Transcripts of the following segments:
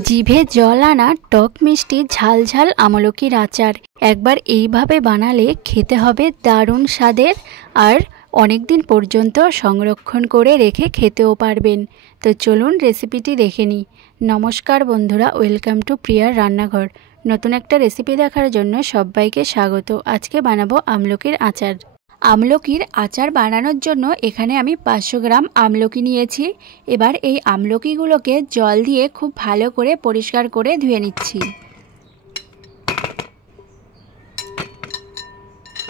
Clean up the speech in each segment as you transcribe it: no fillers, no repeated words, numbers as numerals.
জিভে জল আনা টক মিষ্টি ঝাল ঝাল আমলকির আচার একবার এইভাবে বানালে খেতে হবে দারুণ স্বাদের। আর অনেক দিন পর্যন্ত সংরক্ষণ করে রেখে খেতেও পারবেন। তো চলুন রেসিপিটি দেখে নিই। নমস্কার বন্ধুরা, ওয়েলকাম টু প্রিয়ার রান্নাঘর। নতুন একটা রেসিপি দেখার জন্য সবাইকে স্বাগত। আজকে বানাবো আমলকির আচার। আমলকির আচার বানানোর জন্য এখানে আমি 500 গ্রাম আমলকি নিয়েছি। এবার এই আমলকিগুলোকে জল দিয়ে খুব ভালো করে পরিষ্কার করে ধুয়ে নিচ্ছি।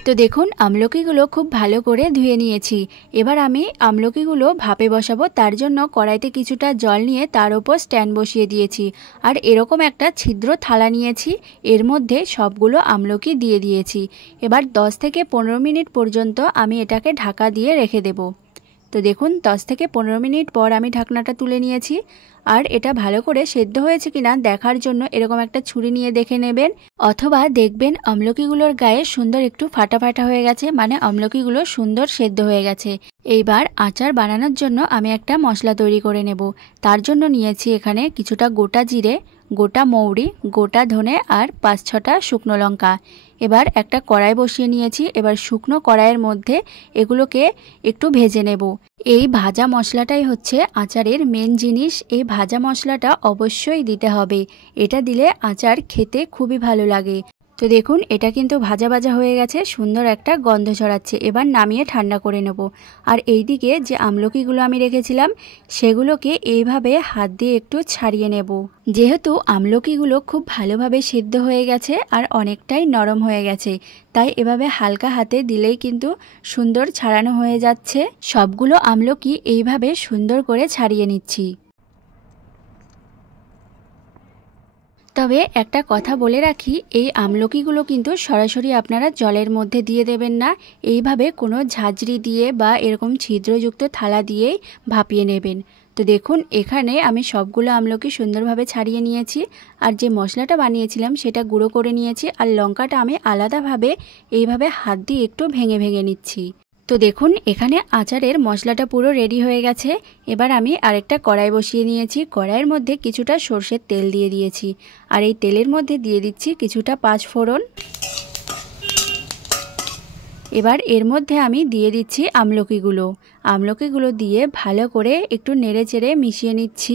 তো দেখুন আমলকিগুলো খুব ভালো করে ধুয়ে নিয়েছি। এবার আমি আমলকিগুলো ভাপে বসাবো। তার জন্য কড়াইতে কিছুটা জল নিয়ে তার উপর স্ট্যান্ড বসিয়ে দিয়েছি। আর এরকম একটা ছিদ্র থালা নিয়েছি, এর মধ্যে সবগুলো আমলকি দিয়ে দিয়েছি। এবার 10 থেকে 15 মিনিট পর্যন্ত আমি এটাকে ঢাকা দিয়ে রেখে দেব। তো দেখুন 10 থেকে 15 মিনিট পর আমি ঢাকনাটা তুলে নিয়েছি। আর এটা ভালো করে সেদ্ধ হয়েছে কিনা দেখার জন্য এরকম একটা ছুরি নিয়ে দেখে নেবেন, অথবা দেখবেন আমলকিগুলোর গায়ে সুন্দর একটু ফাটা ফাটা হয়ে গেছে, মানে আমলকিগুলো সুন্দর সেদ্ধ হয়ে গেছে। এইবার আচার বানানোর জন্য আমি একটা মশলা তৈরি করে নেব। তার জন্য নিয়েছি এখানে কিছুটা গোটা জিরে, গোটা মৌরি, গোটা ধনে আর 5-6টা শুকনো লঙ্কা। এবার একটা কড়াই বসিয়ে নিয়েছি। এবার শুকনো কড়াইয়ের মধ্যে এগুলোকে একটু ভেজে নেব। এই ভাজা মশলাটাই হচ্ছে আচারের মেন জিনিস। এই ভাজা মশলাটা অবশ্যই দিতে হবে, এটা দিলে আচার খেতে খুবই ভালো লাগে। তো দেখুন এটা কিন্তু ভাজা ভাজা হয়ে গেছে, সুন্দর একটা গন্ধ ছড়াচ্ছে। এবার নামিয়ে ঠান্ডা করে নেব। আর এইদিকে যে আমলকিগুলো আমি রেখেছিলাম সেগুলোকে এইভাবে হাত দিয়ে একটু ছাড়িয়ে নেব। যেহেতু আমলকিগুলো খুব ভালোভাবে সিদ্ধ হয়ে গেছে আর অনেকটাই নরম হয়ে গেছে, তাই এভাবে হালকা হাতে দিলেই কিন্তু সুন্দর ছাড়ানো হয়ে যাচ্ছে। সবগুলো আমলকি এইভাবে সুন্দর করে ছাড়িয়ে নিচ্ছি। তবে একটা কথা বলে রাখি, এই আমলকিগুলো কিন্তু সরাসরি আপনারা জলের মধ্যে দিয়ে দেবেন না। এইভাবে কোনো ঝাঁঝরি দিয়ে বা এরকম ছিদ্রযুক্ত থালা দিয়েই ভাপিয়ে নেবেন। তো দেখুন এখানে আমি সবগুলো আমলকি সুন্দরভাবে ছাড়িয়ে নিয়েছি। আর যে মশলাটা বানিয়েছিলাম সেটা গুঁড়ো করে নিয়েছি। আর লঙ্কাটা আমি আলাদাভাবে এইভাবে হাত দিয়ে একটু ভেঙে ভেঙে নিচ্ছি। তো দেখুন এখানে আচারের মশলাটা পুরো রেডি হয়ে গেছে। এবার আমি আরেকটা কড়াই বসিয়ে নিয়েছি। কড়াইয়ের মধ্যে কিছুটা সর্ষের তেল দিয়ে দিয়েছি। আর এই তেলের মধ্যে দিয়ে দিচ্ছি কিছুটা 5 ফোড়ন। এবার এর মধ্যে আমি দিয়ে দিচ্ছি আমলকিগুলো দিয়ে ভালো করে একটু নেড়ে চেড়ে মিশিয়ে নিচ্ছি।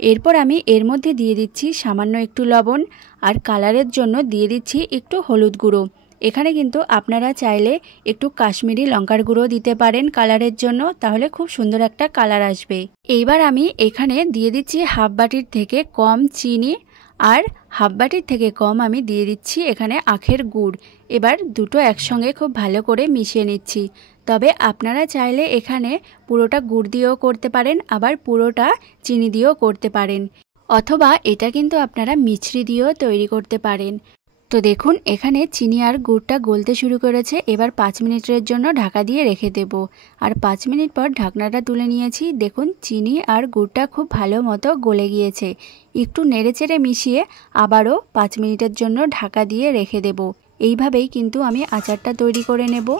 এরপর আমি এর মধ্যে দিয়ে দিচ্ছি সামান্য একটু লবণ, আর কালারের জন্য দিয়ে দিচ্ছি একটু হলুদ গুঁড়ো। এখানে কিন্তু আপনারা চাইলে একটু কাশ্মীরি লঙ্কার গুঁড়ো দিতে পারেন কালারের জন্য, তাহলে খুব সুন্দর একটা কালার আসবে। এইবার আমি এখানে দিয়ে দিচ্ছি হাফ বাটির থেকে কম চিনি, আর হাফ বাটির থেকে কম আমি দিয়ে দিচ্ছি এখানে আখের গুড়। এবার দুটো একসঙ্গে খুব ভালো করে মিশিয়ে নিচ্ছি। তবে আপনারা চাইলে এখানে পুরোটা গুড় দিয়েও করতে পারেন, আবার পুরোটা চিনি দিয়েও করতে পারেন, অথবা এটা কিন্তু আপনারা মিছরি দিয়েও তৈরি করতে পারেন। তো দেখুন এখানে চিনি আর গুড়টা গলতে শুরু করেছে। এবার 5 মিনিটের জন্য ঢাকা দিয়ে রেখে দেব। আর 5 মিনিট পর ঢাকনাটা তুলে নিয়েছি। দেখুন চিনি আর গুড়টা খুব ভালো মতো গলে গিয়েছে। একটু নেড়েচেড়ে মিশিয়ে আবারও 5 মিনিটের জন্য ঢাকা দিয়ে রেখে দেব। এইভাবেই কিন্তু আমি আচারটা তৈরি করে নেব।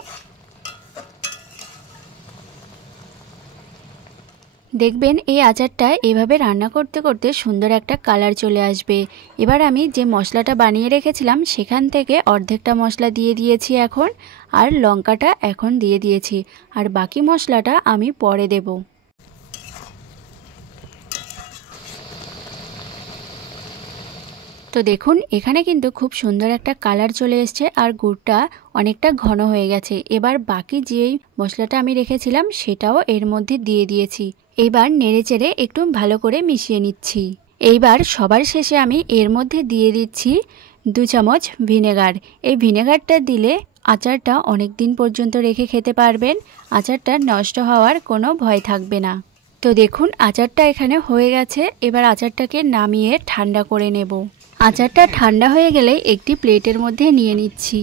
দেখবেন এই আচারটা এভাবে রান্না করতে করতে সুন্দর একটা কালার চলে আসবে। এবার আমি যে মশলাটা বানিয়ে রেখেছিলাম সেখান থেকে অর্ধেকটা মশলা দিয়ে দিয়েছি এখন, আর লঙ্কাটা এখন দিয়ে দিয়েছি, আর বাকি মশলাটা আমি পরে দেব। তো দেখুন এখানে কিন্তু খুব সুন্দর একটা কালার চলে এসছে, আর গুড়টা অনেকটা ঘন হয়ে গেছে। এবার বাকি যেই মশলাটা আমি রেখেছিলাম সেটাও এর মধ্যে দিয়ে দিয়েছি। এইবার নেড়েচেড়ে একটু ভালো করে মিশিয়ে নিচ্ছি। এইবার সবার শেষে আমি এর মধ্যে দিয়ে দিচ্ছি 2 চামচ ভিনেগার। এই ভিনেগারটা দিলে আচারটা অনেক দিন পর্যন্ত রেখে খেতে পারবেন। আচারটা নষ্ট হওয়ার কোনো ভয় থাকবে না। তো দেখুন আচারটা এখানে হয়ে গেছে। এবার আচারটাকে নামিয়ে ঠান্ডা করে নেব। আচারটা ঠান্ডা হয়ে গেলে একটি প্লেটের মধ্যে নিয়ে নিচ্ছি।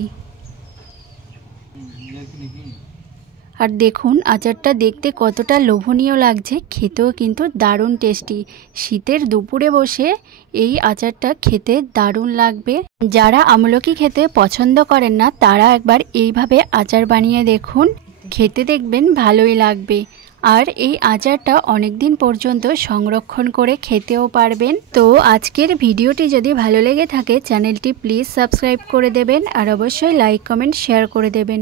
আর দেখুন আচারটা দেখতে কতটা লোভনীয় লাগছে, খেতেও কিন্তু দারুণ টেস্টি। শীতের দুপুরে বসে এই আচারটা খেতে দারুণ লাগবে। যারা আমলকি খেতে পছন্দ করেন না তারা একবার এইভাবে আচার বানিয়ে দেখুন, খেতে দেখবেন ভালোই লাগবে। আর এই আচারটা অনেক দিন পর্যন্ত সংরক্ষণ করে খেতেও পারবেন। তো আজকের ভিডিওটি যদি ভালো লেগে থাকে চ্যানেলটি প্লিজ সাবস্ক্রাইব করে দেবেন আর অবশ্যই লাইক কমেন্ট শেয়ার করে দেবেন।